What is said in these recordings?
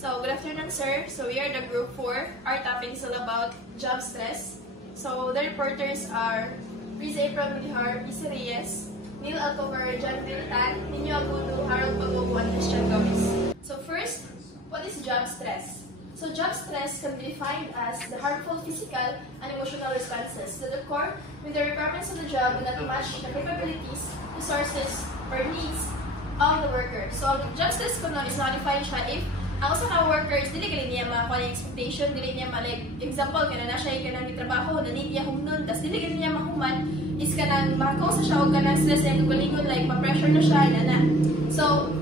So, good afternoon, sir. So, we are the Group 4. Our topic is all about job stress. So, the reporters are Riza April Milihar, Isi Reyes, Neil Alcover, John Viltan, Nino Agudo, Harold Pagogo, and Christian Gomez. So, first, what is job stress? So, job stress can be defined as the harmful physical and emotional responses that occur when the requirements of the job do not match the capabilities, resources, or needs of the worker. So, ang job stress ko no is na-define siya if ang usa ka worker is dili gali niya makuha yung expectation, dili niya like example kana na siya kanang gitrabaho na need niya humnon tas dili gali niya mahuman is kanang makakosa siya og kanang stress and galingon like ma-pressure na siya na. So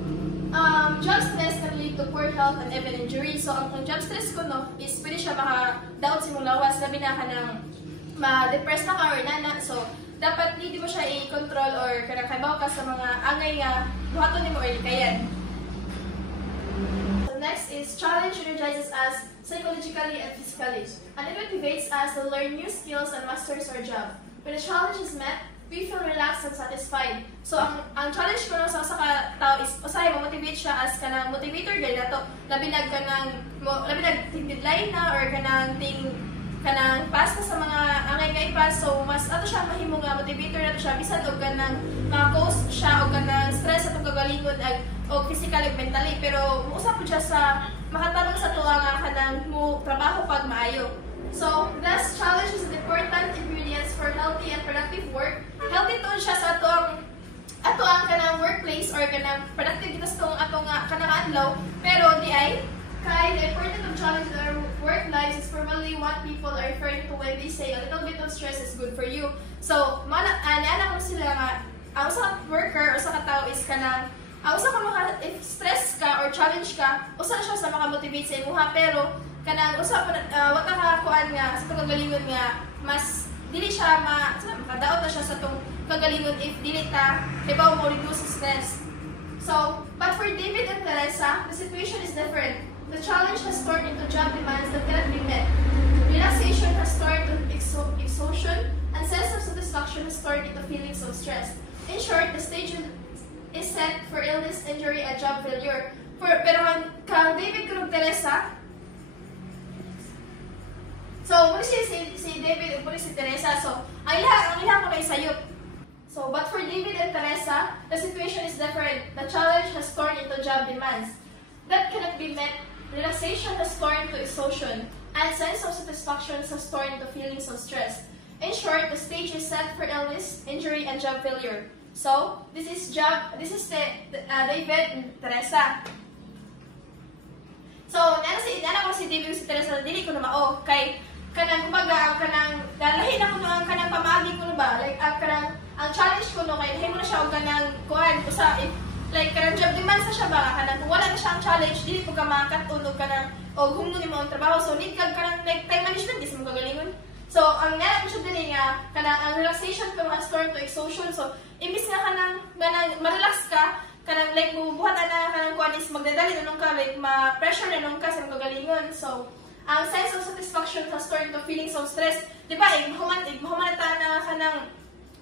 job stress can lead to poor health and even injury. So ang job stress ko no is pwede siya maka-doubt sa imong lawas labi na kanang ma-depress na ka or nana. So dapat hindi mo siya i-control or kanang kaibaw ka sa mga angay nga buhaton nimo or likayan. Next is challenge energizes us psychologically and physically, and it motivates us to learn new skills and masters our job. When the challenge is met, we feel relaxed and satisfied. So ang challenge ko sa usa ka tao is usahay mo-motivate siya as kanang motivator gay nato. Labi nag deadline na or kanang pass na sa mga angay nga ipas. So mas ato siya mahimo nga motivator nato siya bisan og kanang ma-cause siya og kanang stress atong kagalingon o physical and mentally, pero usap po siya sa makatanong sa tuwa nga kanang mo trabaho pag maayo. So, thus, challenge is an important ingredients for healthy and productive work. Healthy to siya sa ato ang kanang workplace or kanang productive dito sa atong kanang adlaw, pero di ay kay the importance of challenge in our work lives is probably what people are referring to when they say a little bit of stress is good for you. So, ana ko sila nga ang usa ka worker o sa ka tao is kanang usa ka if stress ka or challenge ka, usa siya sa maka-motivate sa imuha, pero kanang usa wata ka kuan nga sa kagalingon nga mas dili siya makadaot na siya sa tong kagalingon if dili ta ibaw mo reduce stress. So, but for David and Teresa, the situation is different. The challenge has turned into job demands that cannot be met. Relaxation has turned into exhaustion, and sense of satisfaction has turned into feelings of stress. In short, the stage is set for illness, injury, and job failure. Pero kang David kung Teresa, so muna si David muna si Teresa, so ang ilang ko na isayop. So, but for David and Teresa, the situation is different. The challenge has turned into job demands that cannot be met. Relaxation has turned into exhaustion, and sense of satisfaction has turned into feelings of stress. In short, the stage is set for illness, injury, and job failure. So, this is David and Teresa. So, nana ko si David si Teresa, dili ko na mao kay kanang kumbaga kanang dalahin ako ng kanang pamagi ko ba, like ang challenge ko no kay himo na siya og kanang kuan usa like kanang job demands na siya ba kanang kung wala na siya ang challenge dili po ka makatun og kanang og humno nimo ang trabaho, so need kag kanang like time management is mo kagalingon. So, ang nana ko siya dili nga kanang ang relaxation ko has turned to exhaustion. So, imbis nga kanang ma-relax ka, kanang like bubuhat na kanang kuan is magdadali na nung ka, like ma-pressure na nung ka sa kagalingon. So, ang sense of satisfaction has turned to feelings of stress. Di ba, igmahuman ta na kanang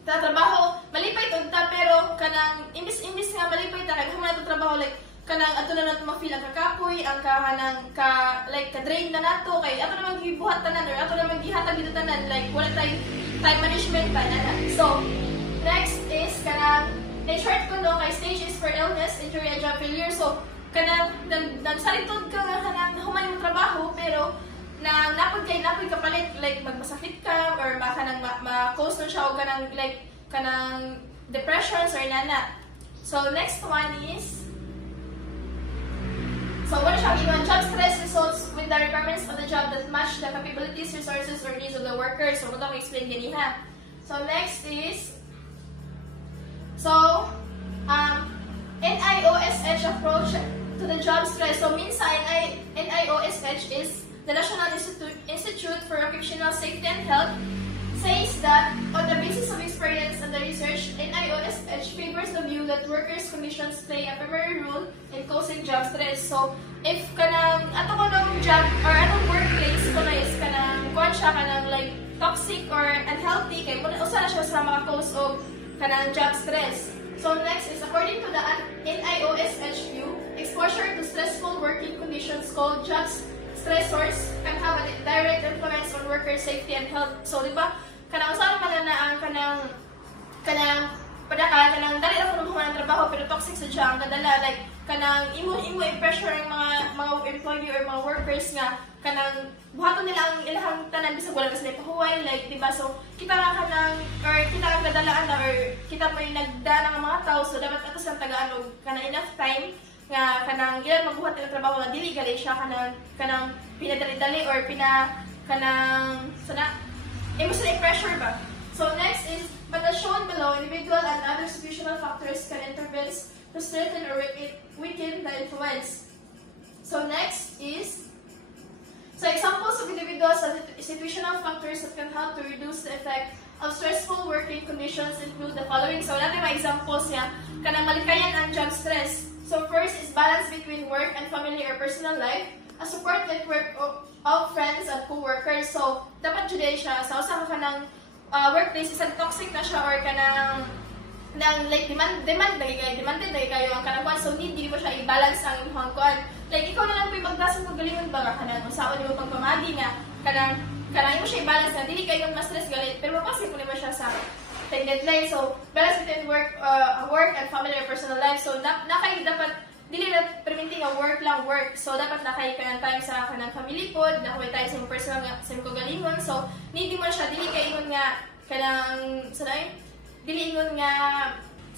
trabaho, malipay to ta, pero kanang imbis nga malipay ta, kaya human na trabaho, like kanang ato na nato ma-feel ang kakapoy, ang like ka-drain na nato, kay ato na magbuhat tanan or ato na maghihatag dito tanan, like wala tayong time management pa na. So, next is kanang in short ko no kay stages for illness, injury, and job failure. So, kanang nagsalitod ka nga kanang human mo trabaho, pero napod ka palit, like magmasakit ka or kanang ma-cause na siya o kanang depressions or nana. So, next one is what siya given? Job stress results with the requirements of the job that match the capabilities, resources, or needs of the worker. So, ito ko explain ganiha. So, next is NIOSH approach to the job stress. So, minsan, NIOSH is the National Institute for Occupational Safety and Health, says that on the basis of experience and the research, NIOSH favors the view that workers' conditions play a primary role in causing job stress. So, if kanang ato ko ng job or anong workplace ko na is kanang kuan siya kanang like toxic or unhealthy, kay usa na siya sa maka-cause of kanang job stress. So next is according to the NIOSH view, exposure to stressful working conditions called job stressors can have a direct influence on worker safety and health. So, di ba, kanang usapan man na ang kanang dali na ko ng trabaho pero toxic sa siya ang kadala, like kanang imo i-pressure ang mga employee or mga workers nga kanang buhaton nila ang ilahang tanan bisag wala kasi pahuway, like di ba, so kita nga kanang or kita ang kadalaan na or kita may nagdaan ng mga tao, so dapat ato sa tagaan og kanang enough time nga kanang ilan magbuhat ng trabaho nga dili gali siya kanang pinadali-dali or kanang sana imo sa i-pressure ba. So next is, but as shown below, individual and other situational factors can intervene to strengthen or weaken the influence. So next is, so examples of individuals and situational factors that can help to reduce the effect of stressful working conditions include the following. So natin mga examples niya, kanang malikayan ang job stress. So first is balance between work and family or personal life, a support network of friends and co-workers. So dapat today siya, sa usa ka ng workplace isang toxic na siya or kanang like demanded kayo ang kanang kuan, so hindi mo siya i-balance ang imong kuan, like ikaw na lang po magdasal mo galingon ba kanang usaon nimo pagpamadi nga kanang imo siya i-balance na dili kayo ma-stress galit pero mapasip mo naman siya sa deadline. So balance between work and family or personal life. So nakay dapat dili na permitting a work, so dapat nakay ka ng time sa kanang family pod, nakay tayo sa personal nga sa imong galingon. So hindi mo siya dili kay ingon nga kanang dili ingon nga.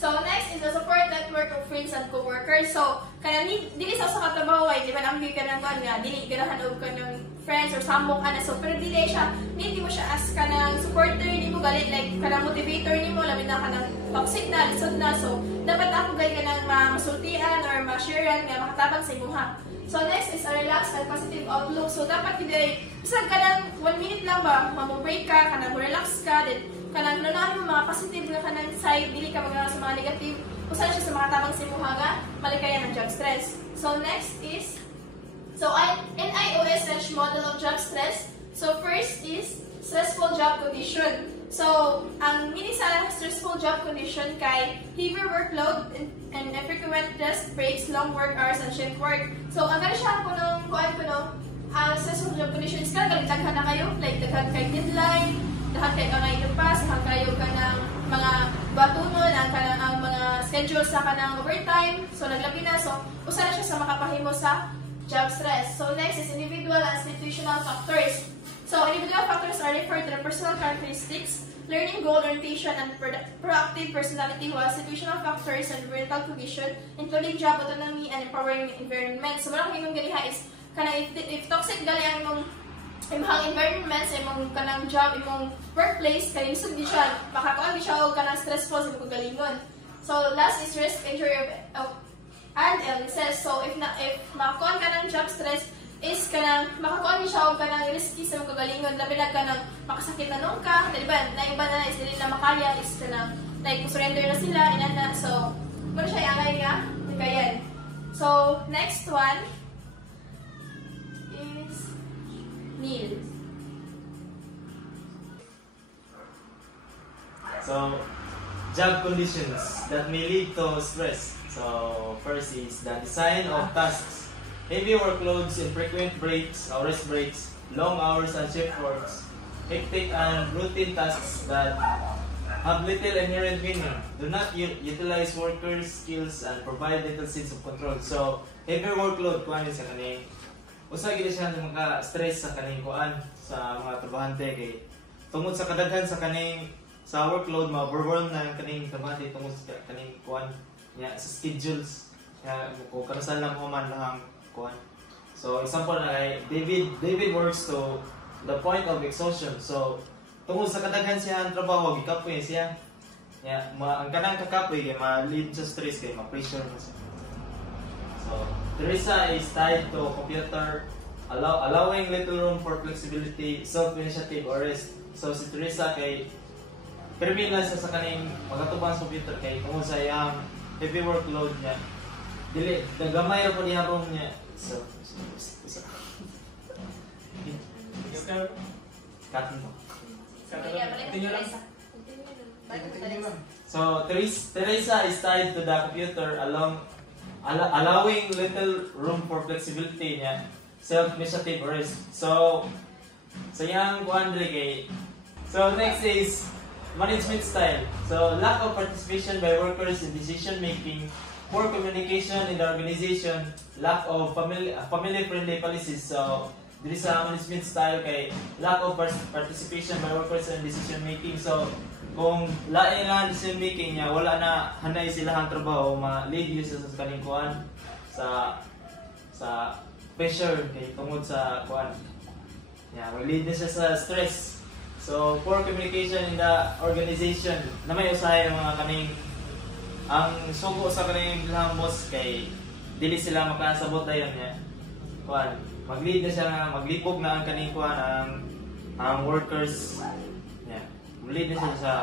So next is the support network of friends and co-workers. So kanang dili sa usa ka trabaho ay di ba nang ka nang nga dili ganahan og kanang friends or samok ana, so pero dili siya hindi mo siya as kanang supporter nimo galit, like kanang motivator nimo labi na kanang toxic na lisod na, so dapat ako gay kanang masultian or ma-sharean nga makatabang sa imuha. So next is a relaxed and positive outlook. So dapat hindi bisag kanang 1 minute lang ba mamo-break ka kanang relax ka, then kanang lunahan mo mga positive nga kanang side, dili ka magana sa mga negative, usa siya sa makatabang sa imuha nga malikayan ang job stress. So next is, so NIOSH model of job stress. So first is stressful job condition. So ang meaning sa stressful job condition kay heavy workload and frequent rest breaks, long work hours, and shift work. So ang gani siya ang stressful job condition is daghan na kayo, like daghan kay deadline, daghan kay kangay pass, daghan kayo kanang mga batunon ang mga schedule sa kanang overtime, so naglabi na, so usa na siya sa makapahimo sa job stress. So next is individual and situational factors. So individual factors are referred to the personal characteristics, learning goal orientation, and proactive personality, while situational factors and mental condition, including job autonomy and empowering environment. So wala kong ganiha is kanang if toxic gali ang imong environment sa imong kanang job, imong workplace, kay lisod di siya, makakuan di siya og kanang stressful sa imong galingon. So last is risk, injury and illnesses. So if makakuan ka ng job stress is kanang makakuan siya og kanang risky sa imong kagalingon, labi na kanang makasakit na nung ka, di ba? Na iba na is dili na makaya, is kanang like surrender na sila inana. So mo siya yangay nga kayan. So next one is Neil. So job conditions that may lead to stress. So first is the design of tasks, heavy workloads, infrequent breaks or rest breaks, long hours and shift works, hectic and routine tasks that have little inherent meaning, do not utilize workers' skills, and provide little sense of control. So heavy workload, kuan sa kaning usa gid siya maka-stress sa kaning kuan sa mga trabahante kay tungod sa kadaghan sa kaning sa workload, ma-overwhelm na kaning trabahante tungod sa kaning kuan nya sa schedules ya ko karasan lang mo man lang kuan. So example na kay David works to the point of exhaustion. So tungod sa kadaghan siya ang trabaho gikapoy siya ya ang kanang kakapoy kay ma-lead sa stress kay ma-pressure na siya. So Teresa is tied to computer, allowing little room for flexibility, self-initiative, or rest. So si Teresa kay permi lang sa kaning magatubang sa computer kay tungod sa iyang heavy workload niya. Dili nagamay ra po niya room niya. So So Teresa is tied to the computer, allowing little room for flexibility niya, self-initiative or risk. So yang kuan diri kay. So next is management style. So lack of participation by workers in decision making, poor communication in the organization, lack of family-friendly policies. So diri sa management style kay lack of participation by workers in decision making. So kung lain lang decision making niya, wala na hanay sila ang trabaho, ma-lead yun sa kaning kuan sa pressure kay tungod sa kuan. Yeah, mag-lead na siya sa stress. So poor communication in the organization. Na may usahay ng mga kaning ang sugo sa kaning bilang boss kay dili sila makasabot dayon niya. Kuan mag-lead na siya nga maglipog na ang kaning kuan ang workers yeah mag-lead na siya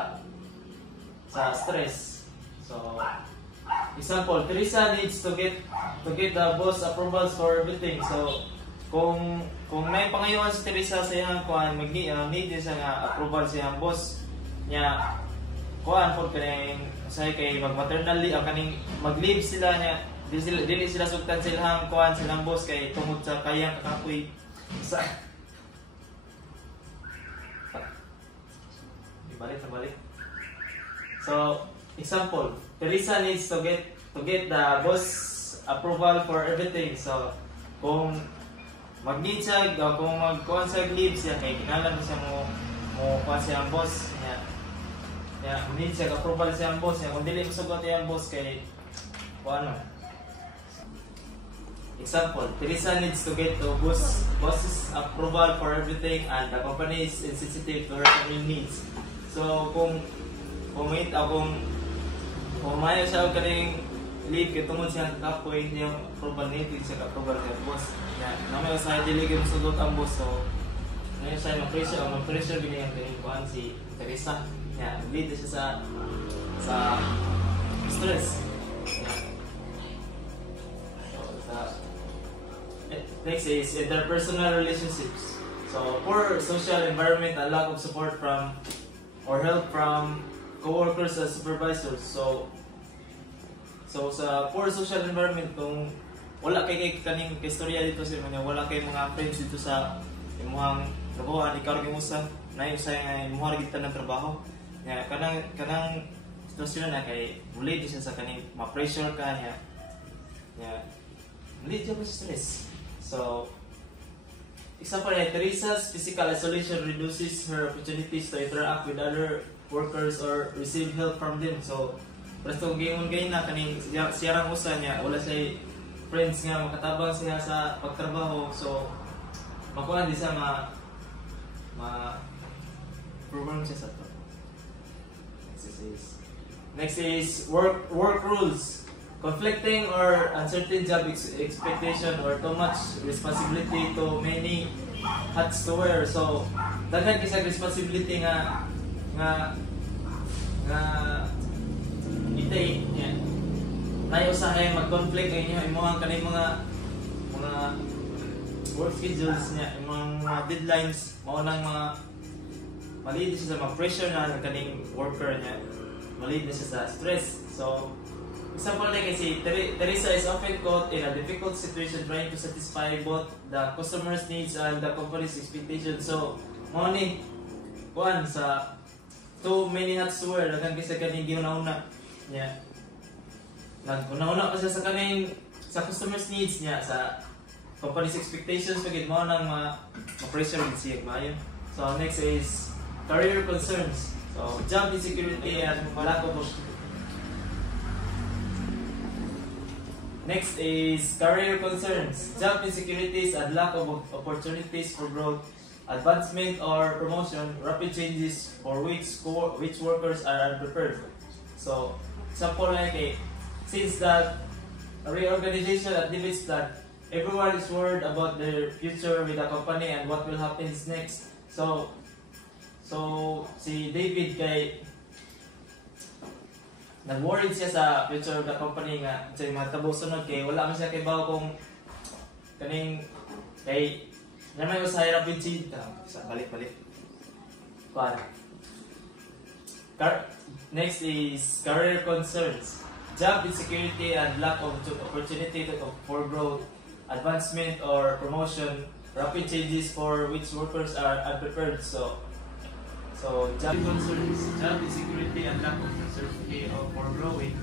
sa stress. So example, Teresa needs to get the boss approvals for everything. So kung may pangayuan si Teresa sa iyang kuan need niya siya nga approval sa iyang boss niya kuan pod kaning say kay mag-maternal leave kaning mag-leave sila niya. Dili sila sugtan silang kuan silang boss kay tungod sa kayang kakapoy sa balik. So example, Teresa needs to get the boss approval for everything. So kung mag-need siya kung mag-kuan sa leave siya kay kinahanglan siya mo kuan siya ang boss niya. Yeah, need siya approval siya ang boss niya. Kung dili masugot ang boss kay kuan example, Teresa needs to get the boss's approval for everything and the company is insensitive to her family needs. So kung mayo siya kaning leave kay tungod siya kapoy yung approval need siya approval sa boss. Na may usahay dili gyud sugot ang boss. So ngayon siya mag-pressure gini ang kuan si Teresa. Yeah, lead siya sa stress. Next is interpersonal relationships. So poor social environment and lack of support from or help from co-workers and supervisors. So sa poor social environment kung wala kay kaning istorya dito sa inyo, wala kay mga friends dito sa imong trabaho, ikaw gyud usa na usay nga imong gid ng trabaho. Ya kanang sitwasyon na kay muli siya sa kaning ma-pressure ka niya. Ya muli siya sa stress. So, example, Teresa's physical isolation reduces her opportunities to interact with other workers or receive help from them. So, presto gayon na kaning siyang usa niya, wala siya friends nga makatabang siya sa pagtrabaho. So, makuha di siya program siya sa to. Next is work rules. Conflicting or uncertain job expectation or too much responsibility to many hats to wear. So, daghan kisag responsibility nga itay niya. Nayo usahay mag-conflict ay niya imong kanay mga work schedules niya, imong mga deadlines, mao nang mga malid siya sa pressure na kaning worker niya. Malid siya sa stress. So, example like si Teresa is often caught in a difficult situation trying to satisfy both the customer's needs and the company's expectations. So, mo ni kuan sa too many hats to wear, daghang kisa kaning giuna-una niya. Naguna-una pa siya sa kaning sa customer's needs niya, sa company's expectations pagid mo nang ma-pressure gid siya maayo. So, next is career concerns. So, job insecurity and lack of Next is career concerns, job insecurities and lack of opportunities for growth, advancement or promotion, rapid changes for which workers are unprepared. So, example like since that reorganization activates that everyone is worried about their future with the company and what will happen next. So si David kay nag-worried siya sa future of the company nga sa mga tabo sunod kay wala man siya kay bawo kung kaning kay naman usahay rapid change sa balik next is career concerns, job insecurity and lack of opportunity for growth, advancement or promotion, rapid changes for which workers are unprepared. So job concerns, job insecurity and lack of certainty for growing,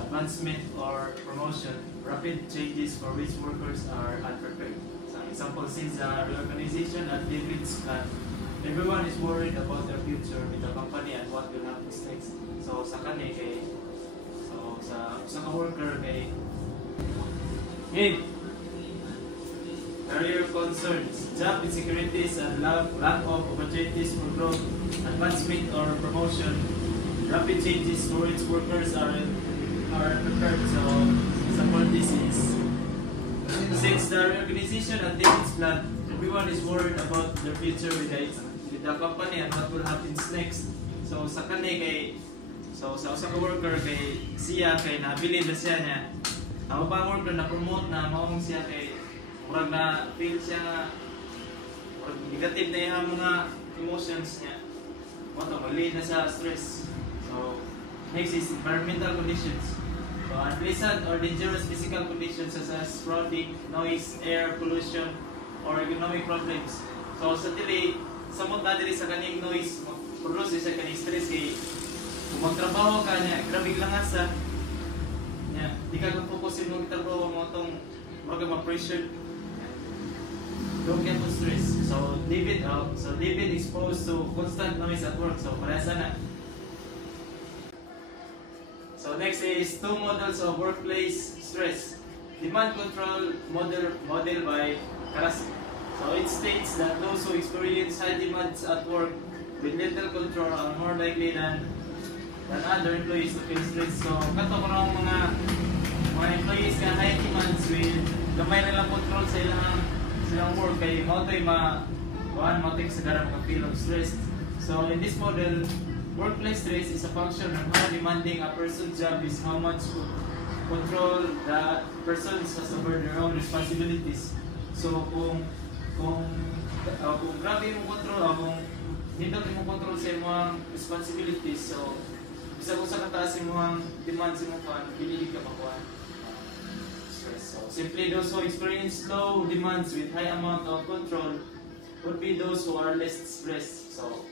advancement or promotion, rapid changes for which workers are unprepared. So example, since the reorganization at David's plant, everyone is worried about their future with the company and what will happen next. So sa kani kay sa worker kay career concerns, job insecurities and lack of opportunities for growth, advancement or promotion, rapid changes for which workers are prepared. So example, this is since the reorganization at David's plant, everyone is worried about their future with the company and what will happen next. So sa kani kay sa usa ka worker kay siya kay nabilin na siya niya. Ang ubang worker na promote na maong siya kay murag na feel siya nga murag negative na yung mga emotions niya. Wato mali na sa stress. So next is environmental conditions. So unpleasant or dangerous physical conditions such as crowding, noise, air pollution, or economic problems. So sa dili samot na diri sa kaning noise, produce siya kaning stress kay kung magtrabaho ka niya, grabe lang sa niya, di ka focus yung magtrabaho mo itong mag-pressure. Don't get stress. So David exposed to constant noise at work. So para sana. So next is two models of workplace stress. Demand control model by Karasi. So it states that those who experience high demands at work with little control are more likely than other employees to feel stress. So kato ko ng mga employees nga high demands with gamay na lang control sa ilang work kay mautoy mautoy sa gara maka-feel of stress. So in this model, workplace stress is a function of how demanding a person's job is, how much control the person has over their own responsibilities. So kung grabe mo control, kung hindi mo control sa mga responsibilities, so bisa kung sa kataas yung mga demands mo pa, pililig ka makuha stress. So simply those who experience low demands with high amount of control would be those who are less stressed. So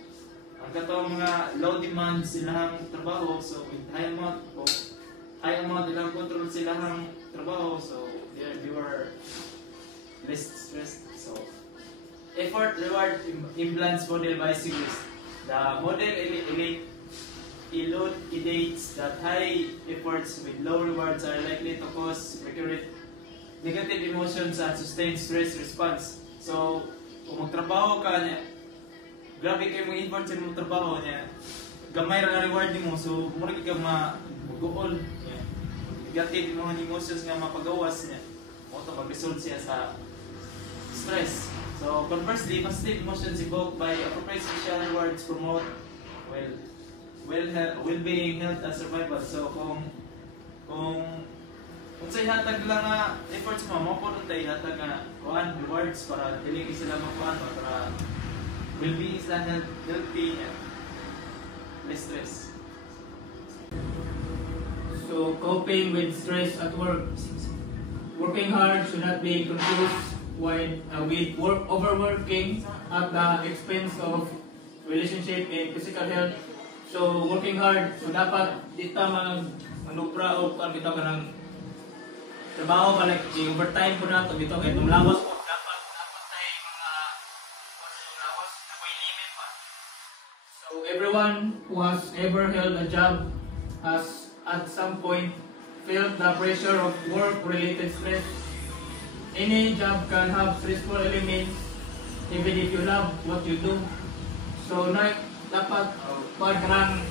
ang katong mga low demands silang trabaho, so with high amount ilang control silang trabaho, so they were less stressed. So effort reward imbalance model by Sigrist. The model elucidates that high efforts with low rewards are likely to cause recurrent negative emotions and sustained stress response. So kung magtrabaho ka niya, grabe kayo mga effort sa mga trabaho niya, gamay ra reward mo, so mura ka mag-goal niya. Negative mga emotions nga mapagawas niya, o ito mag-result siya sa stress. So conversely, positive emotions evoked by appropriate social rewards promote well-being, health, and survival. So kung sa ihatag lang nga efforts mo, mapunod tayo ihatag nga rewards para dili sila makuhaan para well-being sila, healthy, and less stress. So coping with stress at work. Working hard should not be confused with overworking at the expense of relationship and physical health. So working hard, so dapat dita manubra o kan bitaw ka ng trabaho ka like overtime po na to bitaw kay lawas po dapat tay mga lawas na may limit pa. So everyone who has ever held a job has at some point felt the pressure of work-related stress. Any job can have stressful elements even if you love what you do. So dapat kuan kanang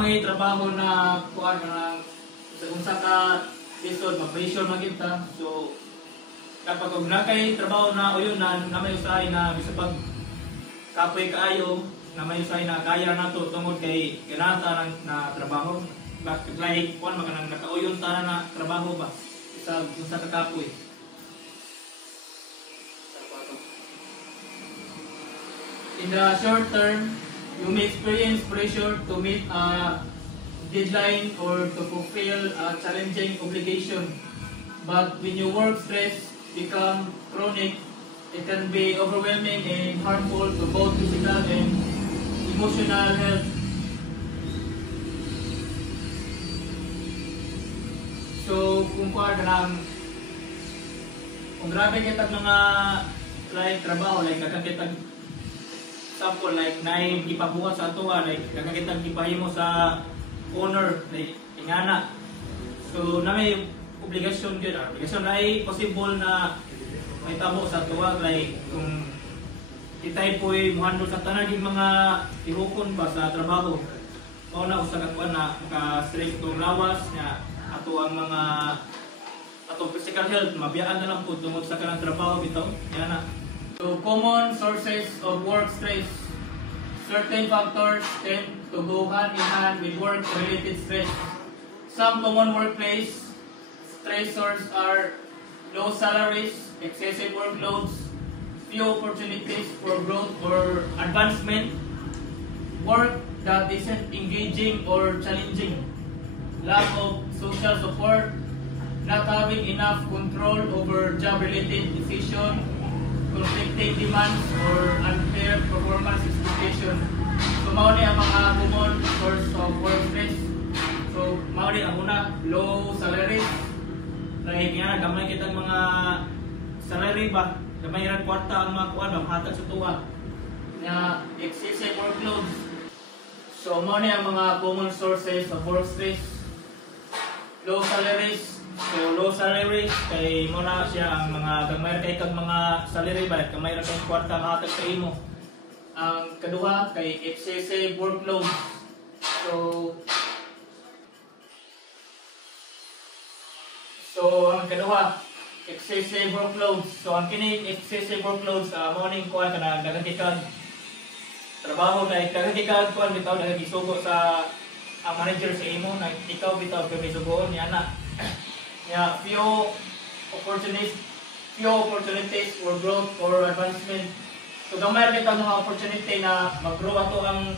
may trabaho na kuan kanang sa ka episode mag-pressure magita. So kapag og nakay trabaho na uyon na may usahay na bisa pag kapoy kaayo na may usahay na kaya nato tungod kay kinata na trabaho. Like kuan makanang nakauyon ta na trabaho ba sa kakapoy. In the short term, you may experience pressure to meet a deadline or to fulfill a challenging obligation. But when your work stress become chronic, it can be overwhelming and harmful to both physical and emotional health. So, kung grabe kitag mga like trabaho, like kakakitag sample, like na gipabuhat sa atuwa, like kakakitag gipahimo sa owner, like ingana. So, na may obligasyon yun, obligasyon na ay possible na may tabo sa atuwa, like kung kita'y po'y muhandol sa tanan yung mga ihukon ba sa trabaho. O na usa ka kuan na maka-stress itong lawas niya ato ang mga atong physical health mabiyaan na lang po tungod sa kanang trabaho bitaw yan na. So common sources of work stress. Certain factors tend to go hand in hand with work related stress. Some common workplace stressors are low salaries, excessive workloads, few opportunities for growth or advancement, work that isn't engaging or challenging, lack of social support, not having enough control over job-related decisions, conflicting demands, or unfair performance expectation. So, mao ni ang mga common source of work stress. So, mao ni ang una, low salaries. Like, yan, gamay kitang mga salary ba? Gamay rin kwarta ang mga kuwan, mahatag sa tuwa. Na excessive workloads. So, mao ni ang mga common sources of work stress. Low salaries. So, low salaries, kay mo na siya ang mga gamay kay kag mga salary ba, gamay ra kay kwarta mahatag sa imo. Ang kaduha kay excessive workload. So ang kaduha, excessive workloads. So ang kini excessive workloads morning kuan kana dagakikag trabaho kay dagakikag kuan bitaw dagakisugo sa ang manager sa imo na ikaw bitaw kay sugoon ni ana. Yeah, few opportunities for growth or advancement. So gamay bitaw mga opportunity na mag-grow ato ang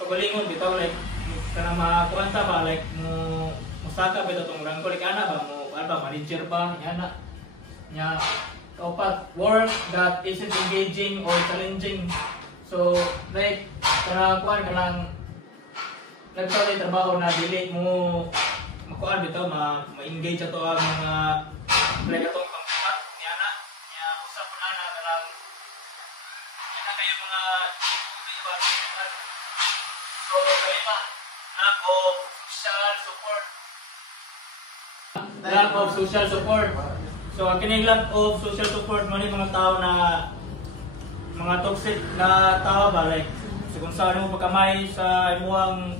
pagalingon bitaw like kana makuanta ba like mo musaka bitaw tong rangko like ana ba mo ano manager ba ana nya kaupat work that isn't engaging or challenging. So like kana kuan kanang nagtawag trabaho na dili mo makuan bitaw ma-engage ato ang mga like atong pangkat niana nya usap na kanang ana kayo mga iba. So kalima lack of social support. Lack of social support. So ang kining lack of social support mo ni mga tao na mga toxic na tao ba like kung saan mo pagkamay sa imuhang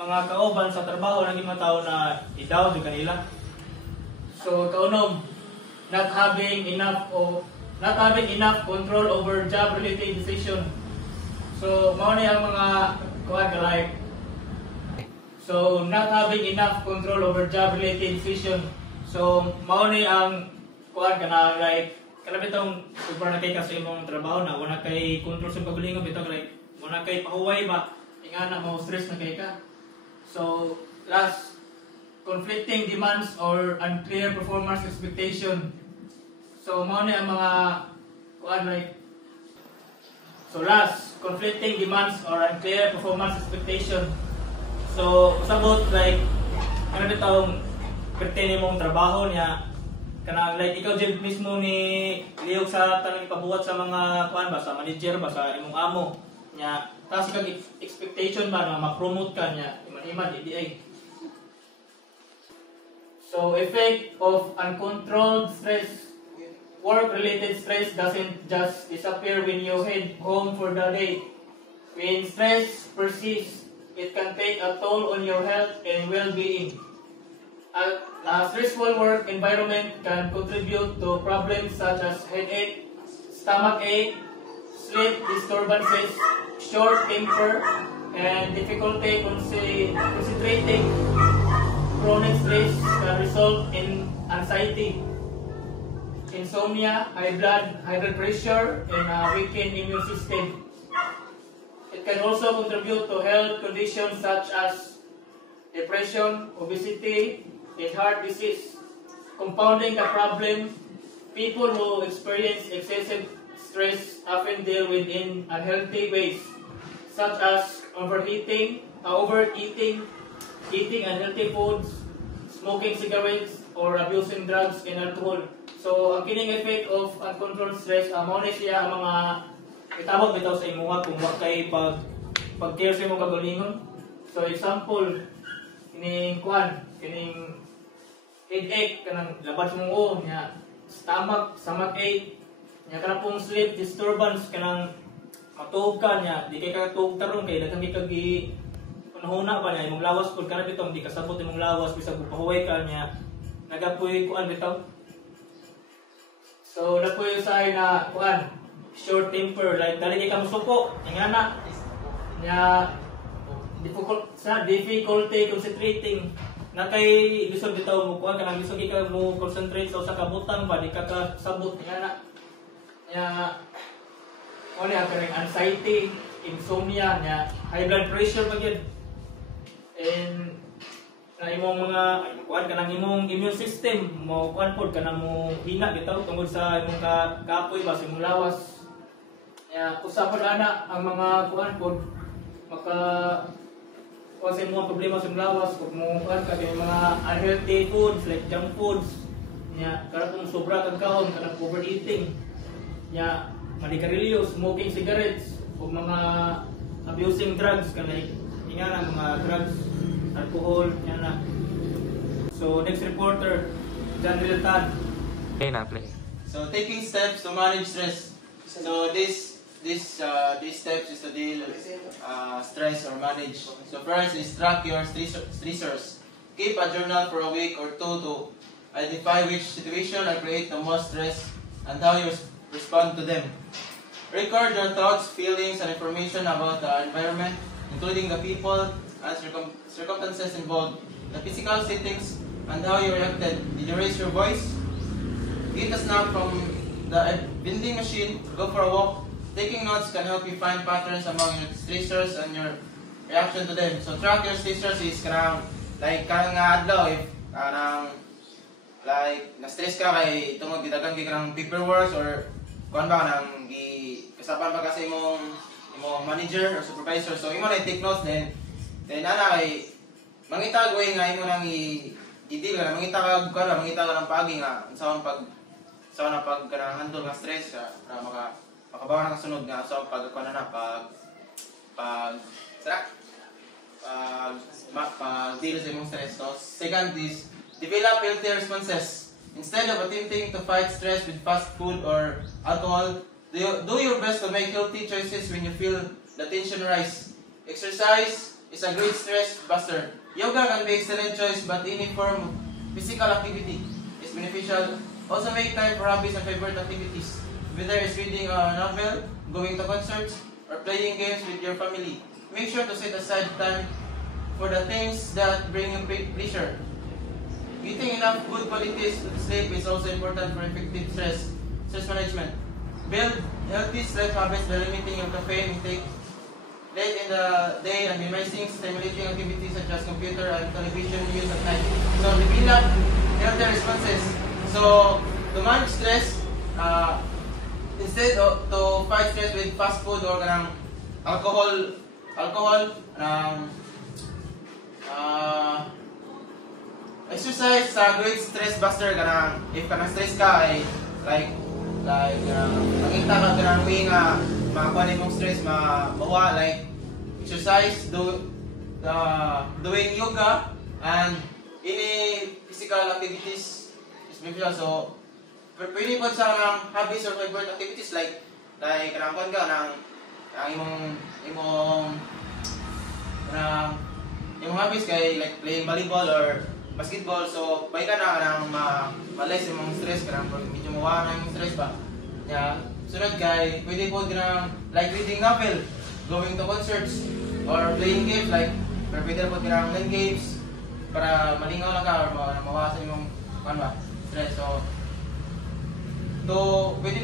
mga kauban sa trabaho ng mga tao na idaw di kanila. So kaunom, not having enough control over job related decision. So mao ni ang mga kuan like so not having enough control over job related decision. So mao ni ang kuan kana like kana bitong super na kay kasi imong trabaho na wala kay control sa paglingon bitaw like wala kay pahuway ba ingana mo stress na kay ka. So last, conflicting demands or unclear performance expectation. So mao ni ang mga kuan like so last, conflicting demands or unclear performance expectation. So sabot like kana bitong pertene mong trabaho niya kana like ikaw jud mismo ni liyog sa tanang pabuhat sa mga kuan ba sa manager ba sa imong amo nya tas kag expectation ba na ma-promote ka niya iman DDA. So effect of uncontrolled stress. Work-related stress doesn't just disappear when you head home for the day. When stress persists, it can take a toll on your health and well-being. A stressful work environment can contribute to problems such as headache, stomach ache, sleep disturbances, short temper, and difficulty concentrating. Chronic stress can result in anxiety, insomnia, high blood pressure, and a weakened immune system. It can also contribute to health conditions such as depression, obesity, and heart disease. Compounding the problem, people who experience excessive stress often deal with unhealthy ways, such as overeating, eating unhealthy foods, smoking cigarettes, or abusing drugs and alcohol. So, ang kining effect of uncontrolled stress, mao ni siya ang mga itawag bitaw sa imuha kung wa kay pag-care sa imong kagalingon. So, example, kining headache, kanang labad sa mong o, niya, stomach ache, niya kanang pong sleep disturbance, kanang matuog ka niya, di kay katuog taron kay daghang gikagi panahuna ba niya, imong lawas pud kanang bitaw, di kasabot imong lawas, bisag bupahuway ka niya, nagapuy kuan bitaw. So, napuy usahay na kuan, short temper, like dali kay ka musuko, ingana, niya, difficulty concentrating na kay lisod bitaw mo kuan kanang lisod ka mo concentrate sa usa ka butang ba di ka sabot nga na ano ang anxiety, insomnia nya, high blood pressure pa gyud, and na imong mga kuan kanang imong immune system mo kuan pod kanang mo hina bitaw tungod sa imong kapoy ba sa imong lawas nya usa pod ana ang mga kuan pod maka kasi mga problema sa lawas, kung mga mga unhealthy foods like junk foods, niya karatong sobra kang kaon, kanang overeating, niya manigarilyo, smoking cigarettes, o mga abusing drugs, kanang ingana mga drugs, alcohol, niya na. So next reporter, John Riltan. Okay na, play. So taking steps to manage stress. So these steps is to deal stress or manage. So first is track your stressors. Keep a journal for a week or two to identify which situation create the most stress and how you respond to them. Record your thoughts, feelings, and information about the environment, including the people and circumstances involved, the physical settings, and how you reacted. Did you raise your voice? Eat a snack from the vending machine. Go for a walk. Taking notes can help you find patterns among your stressors and your reaction to them. So track your stressors is karang like karang adlaw if karang like na-stress ka kay tungod gidagan kay karang paperwork or kuan ba kanang kasapan ba kasi imong manager or supervisor. So imo na take notes then ana kay mangita way nga imo nang i-deal ka mangita ka ng pagi nga unsa na pag kanang handle nga stress makabawa na kasunod nga so pag deal sa imong stress. So second is develop healthy responses. Instead of attempting to fight stress with fast food or alcohol, do your best to make healthy choices when you feel the tension rise. Exercise is a great stress buster. Yoga can be excellent choice, but any form of physical activity is beneficial. Also make time for hobbies and favorite activities. Whether it's reading a novel, going to concerts, or playing games with your family. Make sure to set aside time for the things that bring you pleasure. Getting enough good quality sleep is also important for effective stress management. Build healthy sleep habits by limiting your caffeine intake late in the day and minimizing stimulating activities such as computer and television use at night. So develop healthy responses. So to manage stress, instead of to fight stress with fast food or alcohol, exercise is a great stress buster. If stress ka ay nakita ka kanang way nga makakuha mong stress mabawa, like exercise, doing yoga and any physical activities is beneficial. So pwede po sa hobbies or favorite activities like kanang kuan ka nang imong hobbies kay like playing volleyball or basketball. So bay ka na kanang ma-less imong stress kanang medyo mawala na imong stress ba. Yeah. Sunod kay pwede po kanang like reading novel, going to concerts or playing games like pwede po kanang online games para malingaw lang ka or mawasan imong kuan ba stress. So pwede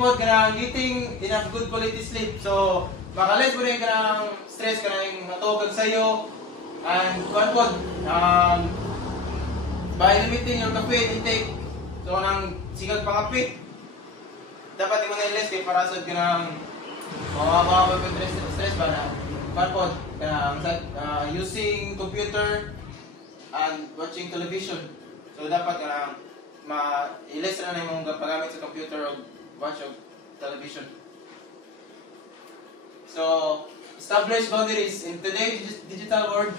po kanang getting enough good quality sleep. So makalis mo rin ka ng stress ka ng matugag sa'yo. And one pod, by limiting your caffeine intake, so nang sigag pangapit, dapat mo na-less kay parasod ka ng mawawawag yung stress ba na one pod, using computer and watching television. So dapat ka ng ma-less na yung mga paggamit sa computer o watch of television. So, establish boundaries. In today's digital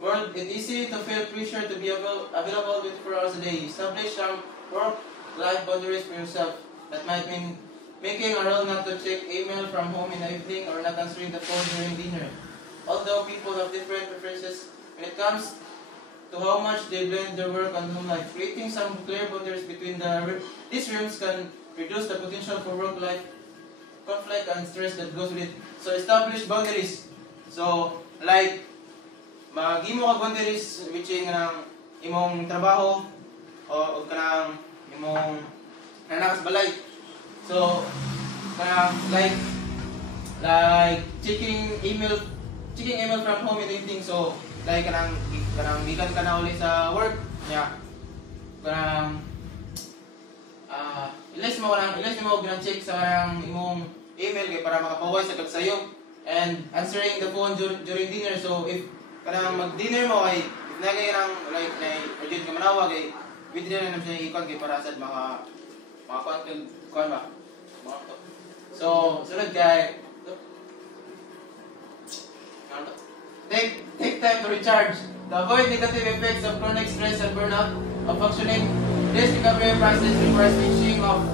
world, it's easy to feel pressure to be available 24 hours a day. Establish some work-life boundaries for yourself. That might mean making a rule not to check email from home in the evening or not answering the phone during dinner. Although people have different preferences when it comes to how much they blend their work and home life, creating some clear boundaries between these rooms can reduce the potential for work-life conflict and stress that goes with it. So establish boundaries. So like mag-imo ka boundaries which is kanang imong trabaho o kanang imong nakas balay. So kanang like checking email from home in the evening. So like kanang gikan ka na uli sa work niya. Kanang ilas mo check sa kanang imong email kay para makapaway sa kagsayo and answering the phone during dinner. So if kanang mag-dinner mo ay if nagay nang like na urgent ka manawag kay with dinner na siya ikon kay para sad maka-kuan ba. So sunod kay take time to recharge. To avoid negative effects of chronic stress and burnout of functioning, this recovery process requires switching off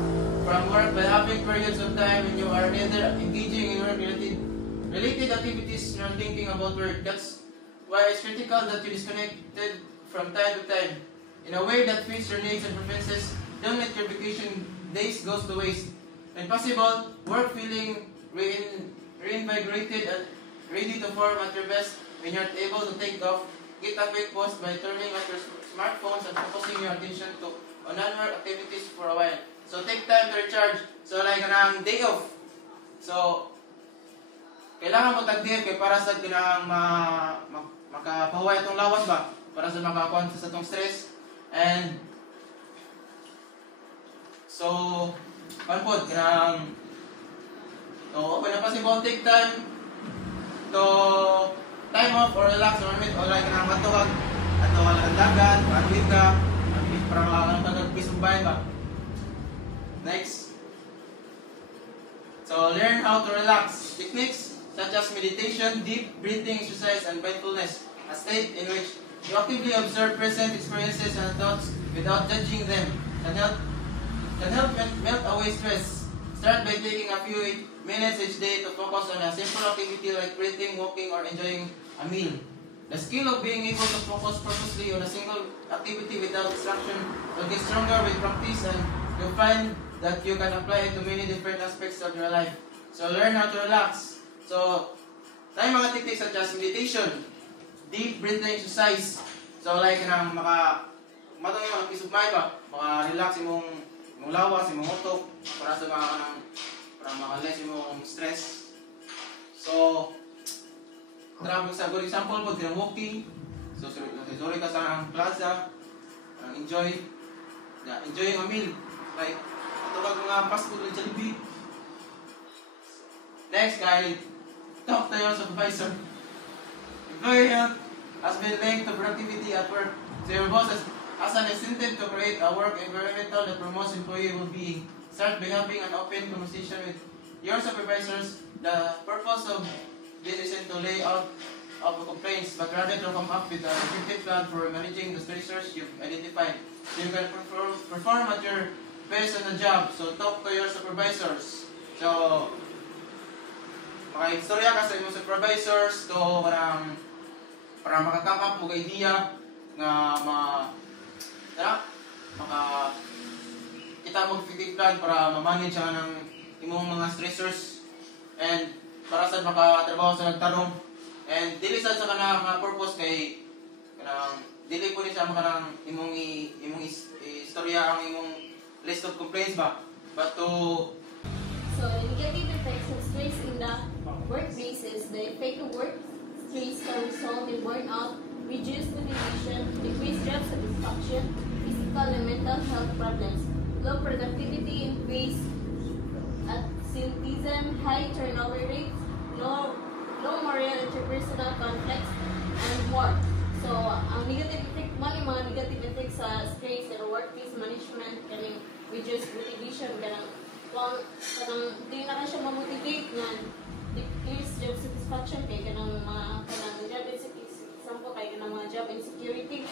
from work by having periods of time when you are neither engaging in work-related activities nor thinking about work. That's why it's critical that you disconnected from time to time in a way that fits your needs and preferences. Don't let your vacation days go to waste. When possible, work feeling reinvigorated and ready to perform at your best. When you're able to take off, get a quick pause by turning off your smartphones and focusing your attention on non-work activities for a while. So take time to recharge. So like kanang day off. So kailangan mo tag-day kay para sa kinang makapahuway itong lawas ba? Para sa makakuan sa itong stress. And so manpod kinang open na possible take time to time off or relax or o like kanang matugag ato ang dagat, adwit ka, para makakang peace of mind ba? Next. So learn how to relax. Techniques such as meditation, deep breathing exercise, and mindfulness, a state in which you actively observe present experiences and thoughts without judging them, can help melt away stress. Start by taking a few minutes each day to focus on a simple activity like breathing, walking, or enjoying a meal. The skill of being able to focus purposely on a single activity without distraction will get stronger with practice, and you'll find that you can apply it to many different aspects of your life. So learn how to relax. So, tayo mga techniques such as meditation, deep breathing exercise. So like matong yung peace of mind ba? Maka-relax imong lawas, imong utok, para sa para maka-less imong stress. So, travel sa good example po, din walking. So, sorry ka sa plaza, enjoying a meal. Like, ito kag mga fast food, Jollibee. Next, guys, talk to your supervisor. Employee health has been linked to productivity at work. So your boss has an incentive to create a work environment that promotes employee well-being. Start by having an open conversation with your supervisors. The purpose of this isn't to lay out of complaints, but rather to come up with an effective plan for managing the stressors you've identified. So you can perform at your best on the job. So talk to your supervisors. So maka-istorya ka sa imong supervisors to para maka-come up mo idea nga kita mo effective plan para ma-manage ng imong mga stressors and para sa makatrabaho sa nagtarong and dili sa kanang purpose kay kanang dili po ni sa kanang imong istorya ang imong list of complaints ba but to so negative effects of stress in the workplaces, the effect of work stress can result in burnout, reduced motivation, decreased job satisfaction, physical and mental health problems, low productivity, increased absenteeism, high turnover rates, low moral interpersonal conflicts, and more. So, ang negative effect mo, yung mga negative effects sa stress sa workplace management, kaning reduced motivation, kanang di na ka siya mamotivate nga decreased job satisfaction kay kanang mga job insecurity, example kay kanang mga job insecurity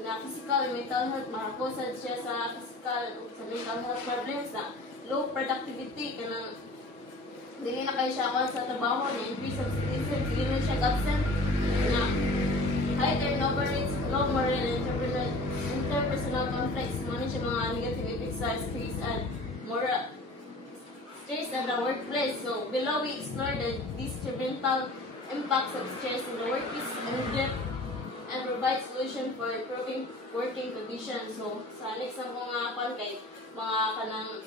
na physical and mental health, makakosad siya sa physical sa mental health problems na low productivity kanang dili na kayo siya ako sa trabaho na increase of citizens, hindi na siya absent na high turnover rates, low moral and interpersonal conflicts, mga siya mga negative effects sa stress and moral stress in the workplace. So below we explore the detrimental impacts of stress in the workplace and provide solution for improving working conditions. So sa next na mga kay mga kanang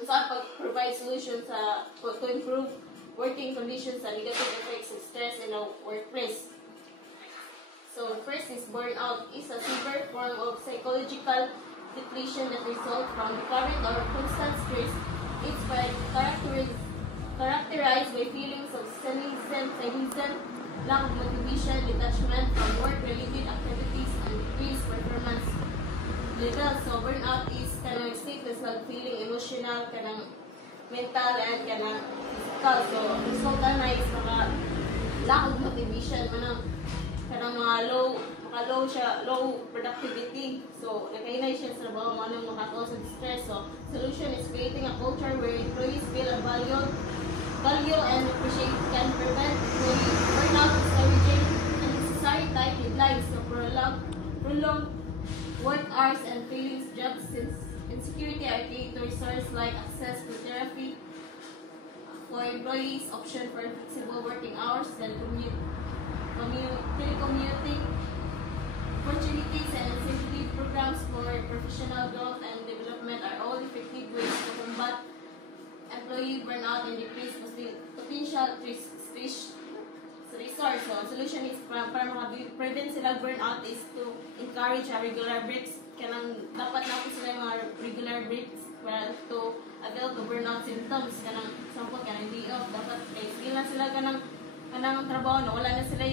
sa pag-provide solutions to improve working conditions and negative effects of stress in the workplace. So first is burnout is a severe form of psychological depletion that results from the current or constant stress. It's characterized by feelings of cynicism, lack of motivation, detachment from work-related activities, and decreased performance level. So burnout is kanang state of feeling emotional, kanang mental, and kanang physical. So result na is lack of motivation, kanang mga low productivity. So nakainay siya sa trabaho mo nang makakause of stress. So solution is creating a culture where employees feel a value and appreciate can prevent employee burnout, discouraging unnecessary tight deadlines. So prolonged work hours and failing job insecurity are key to resources like access to therapy for employees, option for flexible working hours, telecommuting opportunities, and incentive programs for professional growth and development are all effective ways to combat employee burnout and decrease potential stress resource. So, solution is para prevent sila burnout is to encourage regular breaks. Dapat natin sila mga regular breaks para to avail to burnout symptoms. Example, day off. Dapat sige lang sila kanang trabaho na wala na sila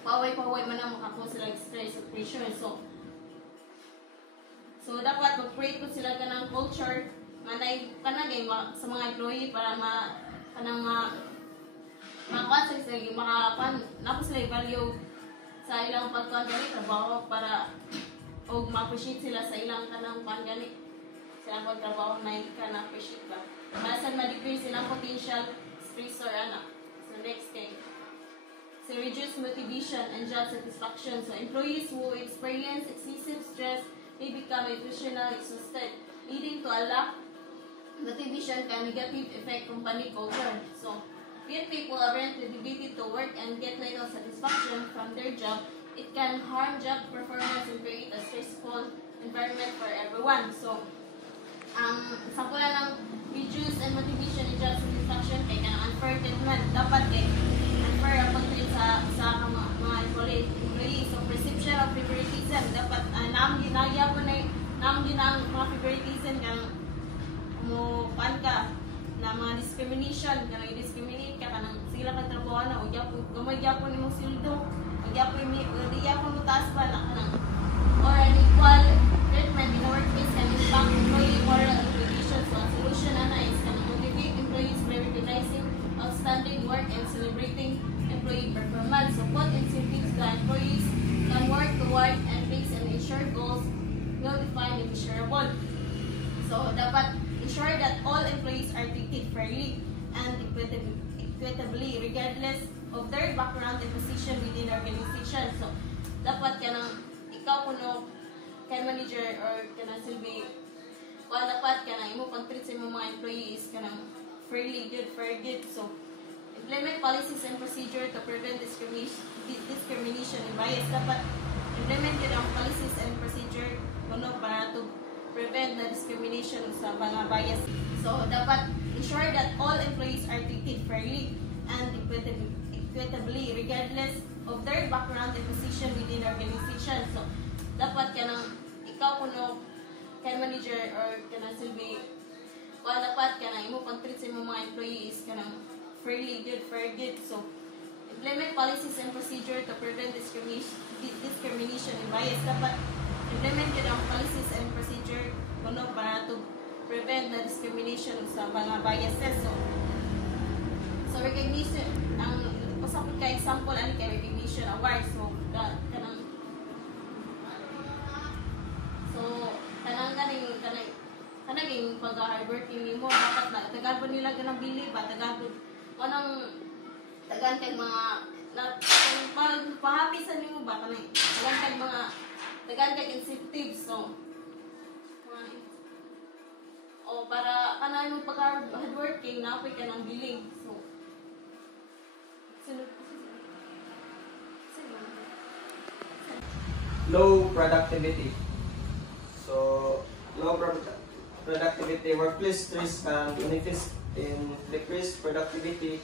paway-paway man ang makakuha sila stress at pressure. So dapat mag-create po sila kanang culture kanagay sa mga employee para makakuha sila napos sila value sa ilang pagkagani trabaho para o ma-appreciate sila sa ilang kanang pagkagani sa ilang pagtrabaho na appreciate ba para ma-decrease silang potential stressor So next thing, so reduce motivation and job satisfaction. So employees who experience excessive stress may become emotionally exhausted, leading to a lack of motivation can negative affect company culture. So when people aren't motivated to work and get little satisfaction from their job, it can harm job performance and create a stressful environment for everyone. So sample na lang reduce and motivation and job satisfaction kay kanang unfair treatment. Dapat unfair ang pag-treat sa mga employees. So perception of favoritism. Dapat naam ginang mga favoritism kanang umupan ka na mga discrimination, kanang i-discriminate ka kanang sila ka trabaho na gamay gyapon imong sildo, gyapon mo taas pa na kanang or unequal treatment in the workplace can impact employee moral obligations. So ang solution is motivate employees by recognizing outstanding work and celebrating employee performance. So put incentives to employees can work toward and fix and ensure goals well defined and measurable. So dapat ensure that all employees are treated fairly and equitably regardless of their background and position within the organization. So dapat kanang ikaw kuno kay manager or kanang silbi dapat kanang imo pag-treat sa imong mga employees kanang fairly good, fair good. So implement policies and procedure to prevent discrimination and bias. Dapat implement yun ang policies and procedure para to prevent the discrimination sa mga bias. So dapat ensure that all employees are treated fairly and equitably regardless of their background and position within the organization. So, dapat ka nang, ikaw kuno, kay manager or ka nang silbi, dapat ka nang imo pang-treat sa imong mga employees ka nang fairly good, fair good. So, implement policies and procedure to prevent discrimination and bias. Dapat implement yun ang policies and procedure kuno para to prevent the discrimination sa mga biases. So recognition, ang usa ko ka example ani kay recognition award. So kanang kanang pag-hardworking nimo dapat na tagaan nila ganang bili ba tagaan kanang tagaan kay mga pahapisan nimo ba kanang tagaan kay incentives. So o para kanang pag-hardworking na apoy ka ng billing. So low productivity. So low productivity, workplace stress can manifest in decreased productivity,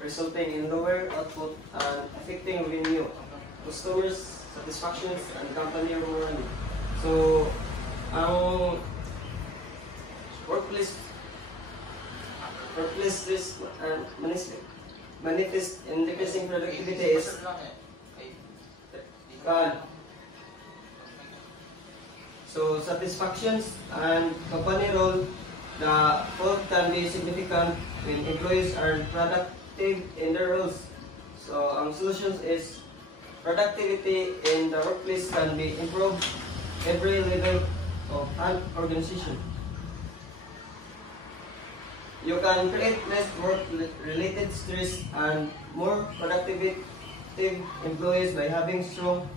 resulting in lower output and affecting revenue, customers satisfactions, and company morale. So ang workplace stress and manifest in decreasing productivity is so satisfactions and company role. The fault can be significant when employees are productive in their roles. So ang solutions is productivity in the workplace can be improved every level of an organization. You can create less work-related stress and more productive employees by having strong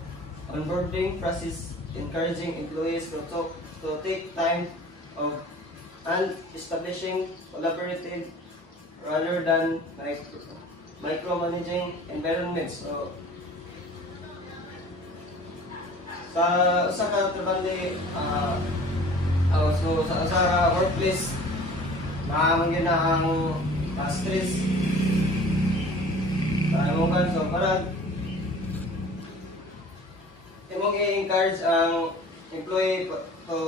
onboarding process, encouraging employees to take time of and establishing collaborative rather than micromanaging environments. So, sa ka trabandi sa workplace maamang na ang stress so parang imong i-encourage ang employee to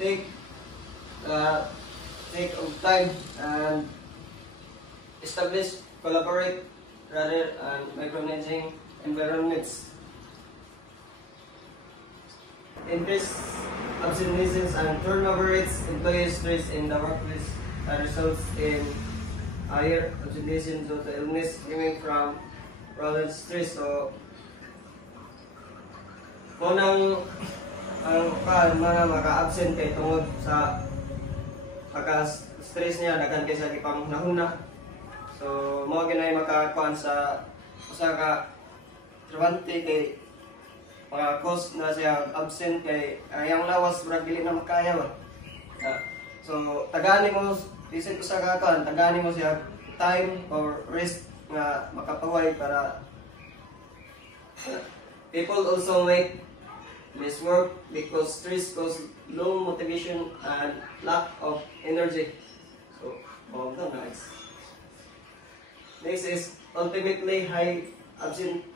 take of time and establish, collaborate rather than micromanaging environments. Increase absenteeism and turnover rates, employee stress in the workplace results in higher absenteeism due to illness stemming from prolonged stress. So, kung ang mga maka-absent kay tungod sa pagka-stress niya, daghan kay sa ipang nahuna. So, mga ginay makakuan sa usa ka trabante kay mga cause na siya absent kay ayang lawas murag dili na makaya ba. So, tagani mo isip ko sa kakuan, tagani mo siya time or rest nga makapahuway para people also make this work because stress causes low motivation and lack of energy. So, nice. Next is ultimately high absentee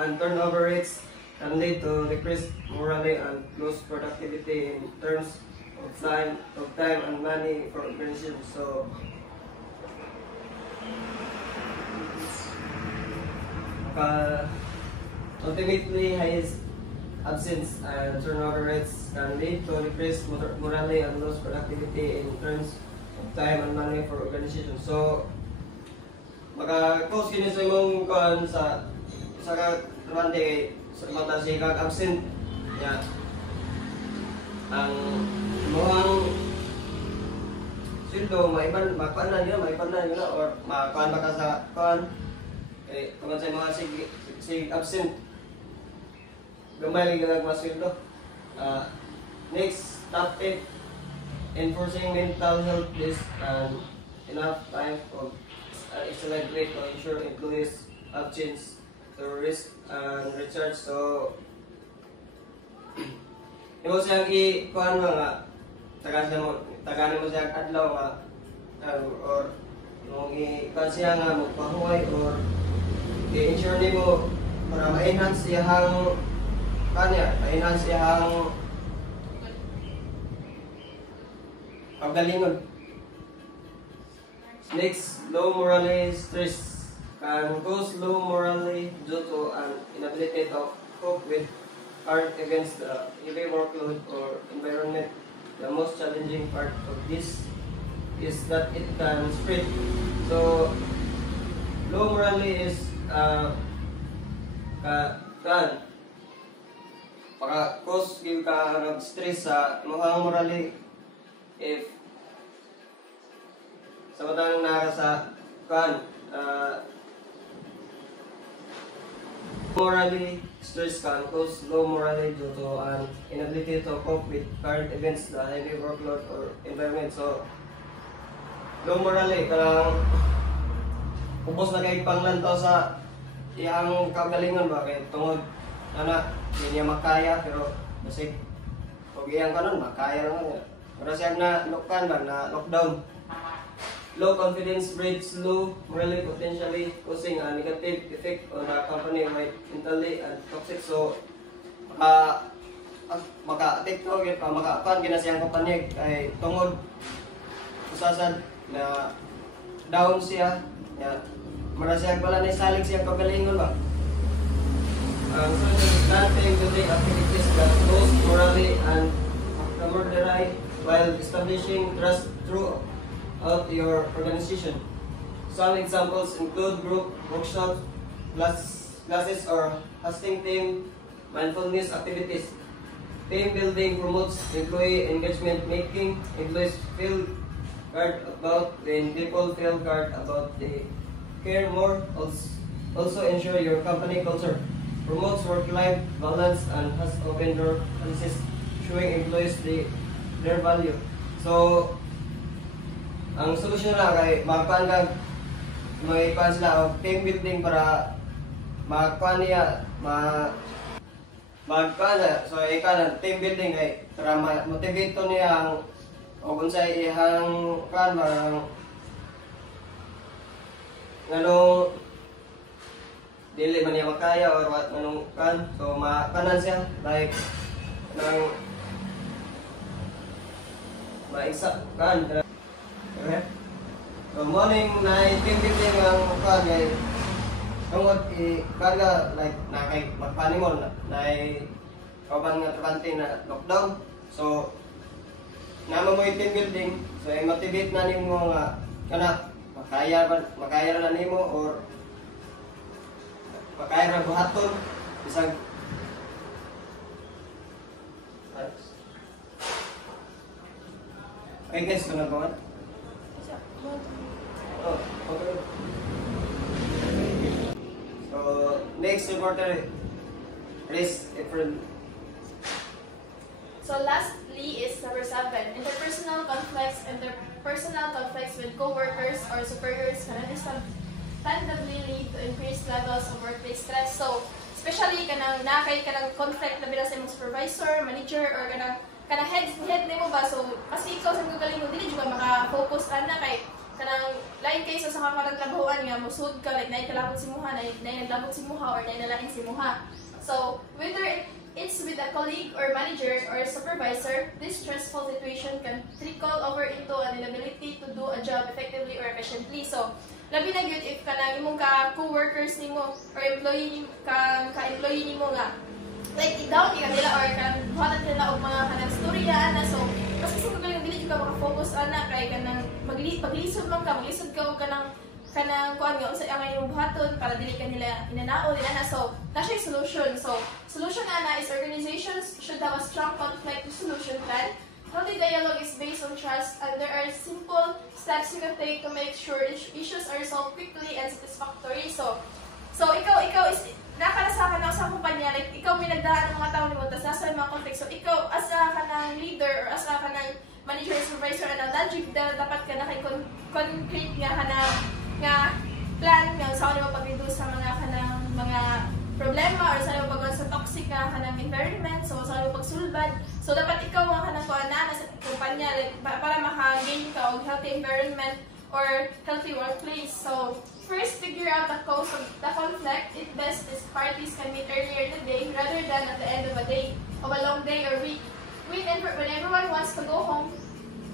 and turnover rates can lead to decreased morale and lost productivity in terms of time and money for organizations. So, ultimately, high absence and turnover rates can lead to decreased morale and lost productivity in terms of time and money for organizations. So, maka-cause kini sa imong kuan sa trabante sa mata si kag absent ya ang mohang sildo maiban makuan na yun or makuan baka sa kuan tungod sa mga sig absent gamay lang mas sildo. Next topic, enforcing mental health is enough time for excellent way to ensure employees have chance to rest and recharge. So, imo siyang i-kuhan mga taganin mo siya adlaw nga or nung ikan siya nga magpahuway or i-ensure nimo para ma-enhance iyang ma-enhance iyang paggalingon. Next, low morale stress can cause low morale due to an inability to cope with hard against the heavy workload or environment. The most challenging part of this is that it can spread. So, low morale is maka-cause yung stress sa imong morale if sa matang na sa morally stress can cause low morale due to an inability to cope with current events, the heavy workload or environment. So low morale karang ubos na kay panglantaw sa iyang kagalingon ba kay tungod ana di niya makaya pero basig pag iyang kanon makaya lang niya. Para siya na lockdown ba na lockdown. Low confidence breeds low morale, potentially causing a negative effect on the company wide mentally and toxic. So maka-affect ko maka-affect gina siyang kumpanya kay tungod usasan na down siya ya mara siya pala ni salig siyang kagalingon ba. So starting building activities that boost morale and camaraderie while establishing trust throughout your organization. Some examples include group workshops, classes, or hosting team mindfulness activities. Team building promotes employee engagement, making employees feel cared about. When people feel cared about, they care more. Also ensure your company culture promotes work-life balance and has open door policies showing employees their value. So, ang solusyon na kay magpan ka may pan sila og team building para magpan niya magpan so ika team building kay para motivate niya ang og unsay ihang kan marang ngano dili man niya makaya or what anong kan so makanan siya like nang maisa kan okay so morning na team building ang kan kay tungod karga like na kay magpanimol na kauban nga trabante na lockdown so namo mo team building so motivate na nimo nga kana makaya na nimo or makaya ra buhaton bisag ay guys kana ba oh okay so next reporter is April. So lastly is number 7. Interpersonal conflicts with co-workers or superiors can understandably lead to increased levels of workplace stress. So, especially kanang nakay kanang conflict na bila sa imong supervisor, manager, or kanang head nimo ba. So, kasi ikaw sa gagaling mo dili juga maka-focus ana kay kanang lain kay sa kanang trabahoan nga musud ka like nay kalabot si muha, nay naglabot si muha or nay nalain si muha. So, whether it's with a colleague or manager or supervisor, this stressful situation can trickle over into an inability to do a job effectively or efficiently. So, labi na gyud if kanang imong co-workers nimo or employee nimo nga like i-down ka nila or kanang buhatan nila og mga kanang storya ana so kasi sa kagaling dili ka maka-focus ana kay kanang maglisod ka og kanang kuan nga unsa ang imong buhaton para dili ka nila inanao nila na so na siya solution. So solution ana is organizations should have a strong conflict resolution plan. Healthy dialogue is based on trust, and there are simple steps you can take to make sure issues are resolved quickly and satisfactory. So ikaw is nakalasakan na sa kumpanya, like ikaw may nagdaan ng mga tao ni mo, tapos nasa mga context. So ikaw, asa ka ng leader or asa ka ng manager or supervisor, dapat ka na kay concrete nga ka na nga plan nga sa ano mo pag-reduce sa mga problema or sa mo pag sa toxic nga kanang environment, so sa mo pagsulbad. So dapat ikaw nga kanang kuana sa kumpanya like para maka-gain ka og healthy environment or healthy workplace. So first, figure out the cause of the conflict. It best is parties can meet earlier in the day rather than at the end of a day, of a long day or week. When everyone wants to go home,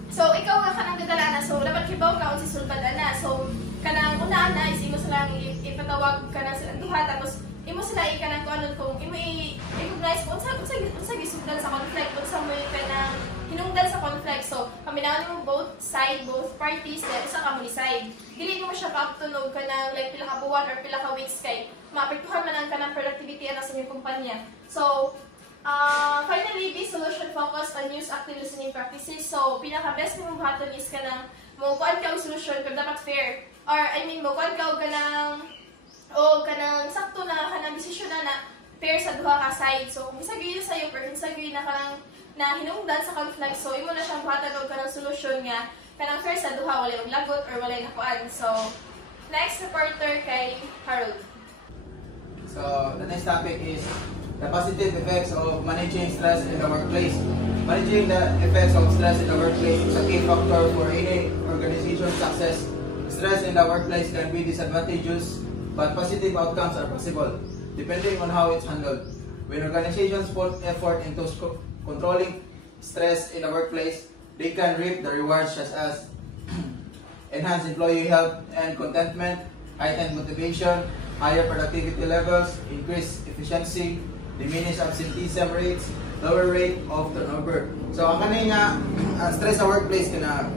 so ikaw nga kanang dadala na, so dapat kibaw ka o si sulbad na. So kanang una na is imo silang ipatawag ka na silang duha, tapos imo sila ikanang kuanon kung imo i-recognize kung unsa gisugdan sa conflict, unsa mo kanang hinungdan sa conflict. So paminawan mo both parties, then isa ka mo side. Dili mo siya kaaptunog ka na like pila ka buwan or pila ka weeks kay maapektuhan man ang kanang productivity ana sa inyong kumpanya. So finally, be solution focused and use active listening practices. So pinaka-best mo buhaton is kanang mo kuan ka og solution pero dapat fair. Or I mean mo kuan ka og kanang sakto na kanang desisyon na fair sa duha ka side. So kung isa gyud sa iyo pero isa gyud na kanang na hinungdan sa conflict, so imo na siyang buhatan og kanang solution nga kanang fair sa duha, walay og lagot or walay nakuan. So next reporter kay Harold. So the next topic is the positive effects of managing stress in the workplace. Managing the effects of stress in the workplace is a key factor for any organization's success. Stress in the workplace can be disadvantageous, but positive outcomes are possible, depending on how it's handled. When organizations put effort into controlling stress in the workplace, they can reap the rewards such as enhanced employee health and contentment, heightened motivation, higher productivity levels, increased efficiency, diminished absenteeism rates, lower rate of turnover. So ang kanay nga stress sa workplace kana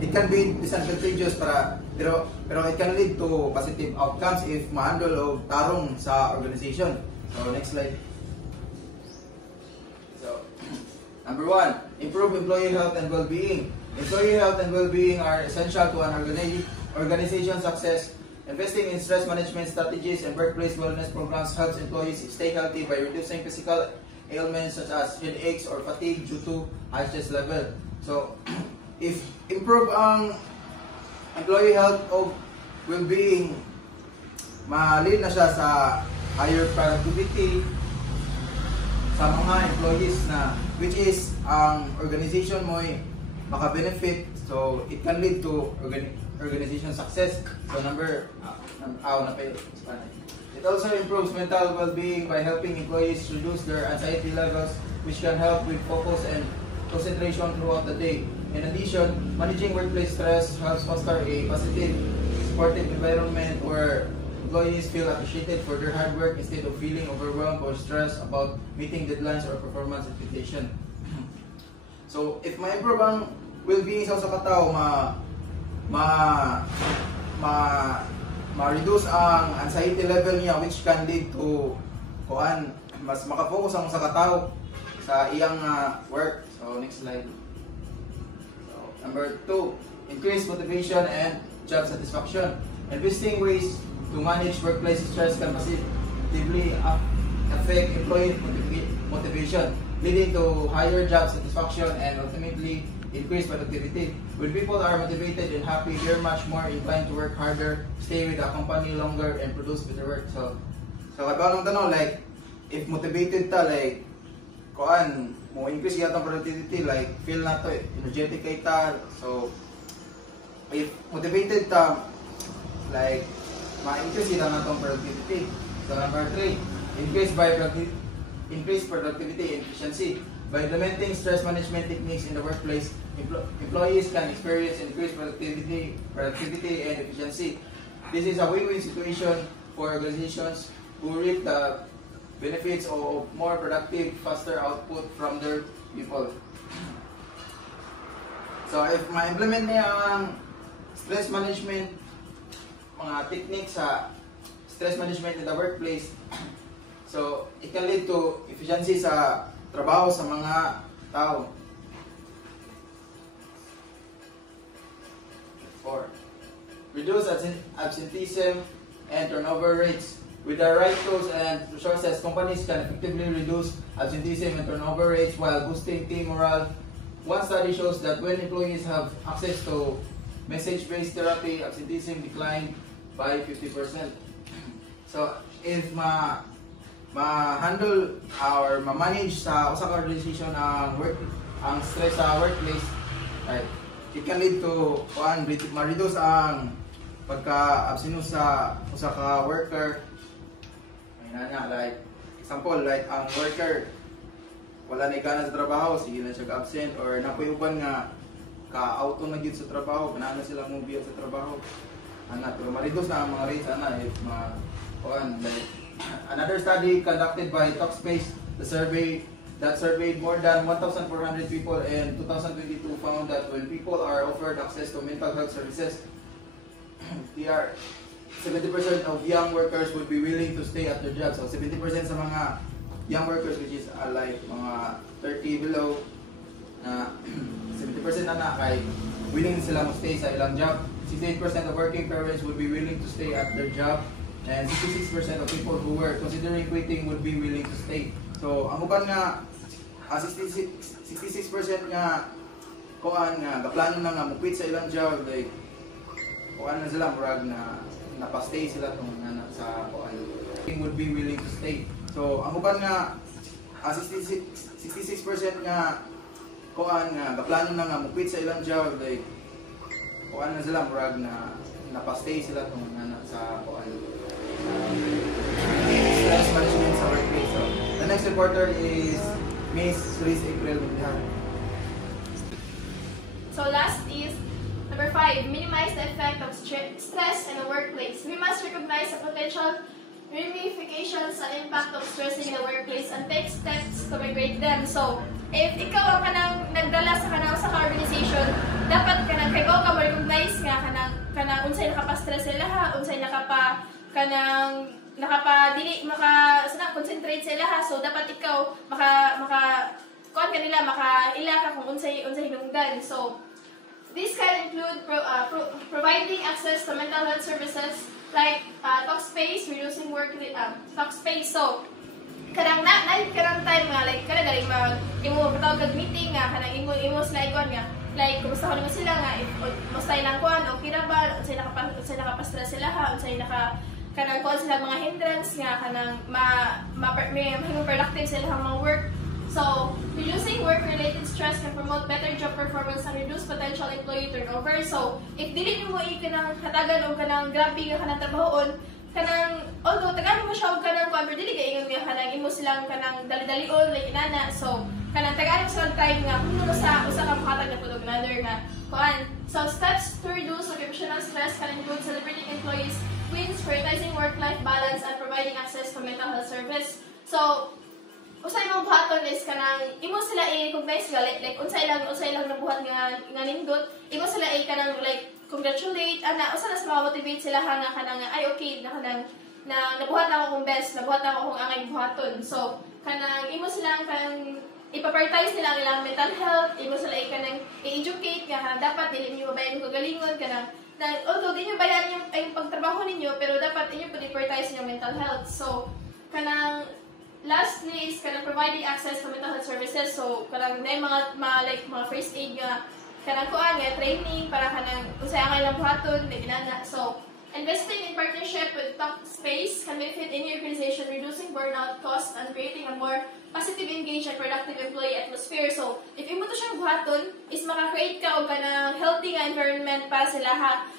it can be disadvantageous pero it can lead to positive outcomes if ma-handle o tarong sa organization. So next slide. So number 1, improve employee health and well-being. Employee health and well-being are essential to an organization's success. Investing in stress management strategies and workplace wellness programs helps employees stay healthy by reducing physical ailments such as headaches or fatigue due to high stress level. So, if improve ang employee health o well-being, malin na siya sa higher productivity sa mga employees na which is ang organization mo maka-benefit, so it can lead to organization success. So it also improves mental well-being by helping employees reduce their anxiety levels, which can help with focus and concentration throughout the day. In addition, managing workplace stress helps foster a positive, supportive environment where employees feel appreciated for their hard work instead of feeling overwhelmed or stressed about meeting deadlines or performance expectation. So, if ma-improve ang well-being sa katao, ma-reduce ang anxiety level niya, which can lead to mas makafocus ang sa katao sa iyang work. So next slide. So, number 2, increase motivation and job satisfaction. Investing ways to manage workplace stress can positively affect employee motivation, leading to higher job satisfaction and ultimately increased productivity. When people are motivated and happy, they're much more inclined to work harder, stay with the company longer, and produce better work. So kabalang tanong, like, if motivated ta, like, mo increase yata ang productivity, like, feel na to, energetic kay ta. So, if motivated ta, like, ma-increase yata na itong productivity. So, number 3, increase productivity and efficiency. By implementing stress management techniques in the workplace, employees can experience increased productivity and efficiency. This is a win-win situation for organizations who reap the benefits of more productive, faster output from their people. So if ma-implement niya ang stress management, mga techniques sa stress management in the workplace, so it can lead to efficiency sa trabaho sa mga tao. 4. Reduce absenteeism and turnover rates. With the right tools and resources, companies can effectively reduce absenteeism and turnover rates while boosting team morale. One study shows that when employees have access to message-based therapy, absenteeism declined by 50%. So, if ma-handle or ma-manage sa usa ka organization ang stress sa workplace, right? It can lead to ma-reduce ang pagka-absence sa usa ka worker. Like example, like ang worker wala na gana sa trabaho, sige na siya absent or napayuban nga ka-auto na gyud sa trabaho, ganahan na sila mobile sa trabaho. Pero ma-reduce na ang mga rates if like another study conducted by Talkspace, that surveyed more than 1,400 people in 2022 found that when people are offered access to mental health services, 70% of young workers would be willing to stay at their job. So 70% sa mga young workers, which is like mga 30 below, 70% na kay willing sila mag-stay sa ilang job. 68% of working parents would be willing to stay at their job, and 66% of people who were considering quitting would be willing to stay. So ang uban nga 66% nga gaplano na nga mo-quit sa ilang job, like na sila murag na napastay sila tong sa would be willing to stay. So ang uban nga 66% nga gaplano na nga mo-quit sa ilang job, like na sila murag na napastay sila tong sa stress management sa workplace. So the next reporter is Miss Liz April. So last is number 5, minimize the effect of stress in the workplace. We must recognize the potential ramifications and impact of stress in the workplace and take steps to mitigate them. So, if ikaw ang kanang nagdala sa kanang sa organization, dapat kanang kay ka ma-recognize nga kanang unsay nakapa-stress sila unsay dili concentrate sila so dapat ikaw maka kanila makaila ka kung unsay hinungdan. So, this can include providing access to mental health services like Talkspace, reducing work Talkspace. So, kanang time nga like galing imo patawag meeting nga kanang imo sila ikon nga like kumusta ko nimo sila nga musta ilang kuan okay ra ba unsay nakapa-stress sila unsay kanang kuan sila mga hindrance nga kanang mahimong productive sila ang mga work. So, reducing work-related stress can promote better job performance and reduce potential employee turnover. So, if dili mo kanang hatagan o kanang grabe nga kanang trabahoon, kanang although tagaan mo siya og kanang kuan pero dili kay ingon nga kanang imo silang kanang dali-dalion like inana. So, kanang tagaan mo sa time nga kuno sa usa ka makatag na pud another nga kuan. So, steps to reduce occupational stress can include celebrating employees wins, prioritizing work-life balance, and providing access to mental health service. So, usay mong buhaton is kanang imo sila i-recognize nga like unsay lang nabuhat nga nindot, imo sila kanang like congratulate ana usa na sa motivate sila nga kanang ay okay na kanang na nabuhat na ako kung best, nabuhat na ako kung angay buhaton. So kanang imo sila kanang ipa-prioritize nila ang ilang mental health, imo sila kanang i-educate nga kanang dapat dili niyo bayan ko galingon kanang na although di niyo bayan yung pagtrabaho ninyo pero dapat inyo pa-prioritize yung mental health. So kanang lastly is kanang providing access to mental health services. So kanang na mga first aid nga kanang kuan nga training para kanang unsay ang ilang buhaton na ginana. So investing in partnership with Talkspace can benefit any organization, reducing burnout costs and creating a more positive, engaged, and productive employee atmosphere. So if imo to siyang buhaton is maka-create ka og kanang healthy nga environment para sila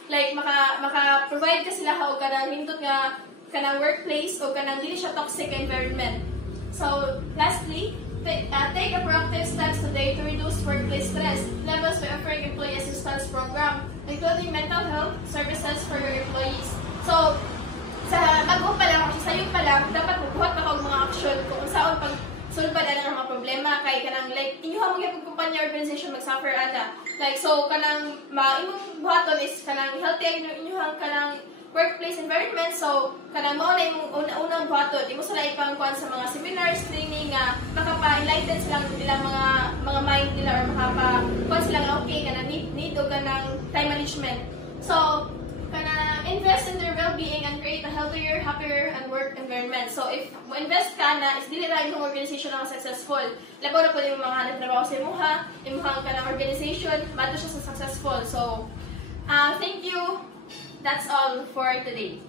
like maka-provide ka sila og kanang hindot nga kanang workplace o kanang dili siya toxic environment. So, lastly, take a proactive steps today to reduce workplace stress levels by offering employee assistance program, including mental health services for your employees. So, sa bago pa lang, sa sayo pa lang, dapat magbuhat na kong mga aksyon kung saan pag-sulban na ng mga problema kay kanang like inyong mga kumpanya organization mag-suffer ana. Like, so, kanang imong buhaton is kanang healthy inyong kanang workplace environment. So kanang mao na imong unang buhaton imo sila ipangkuan sa mga seminars, training nga makapa-enlighten sila nila mga mind nila or makapa-kuan sila nga okay kanang need og kanang time management. So kanang invest in their well-being and create a healthier, happier and work environment. So if mo invest ka na is dili ra imong organization ang successful, labaw na pud imong mga hanap-trabaho sa imong kanang organization madto siya sa successful. So thank you. That's all for today.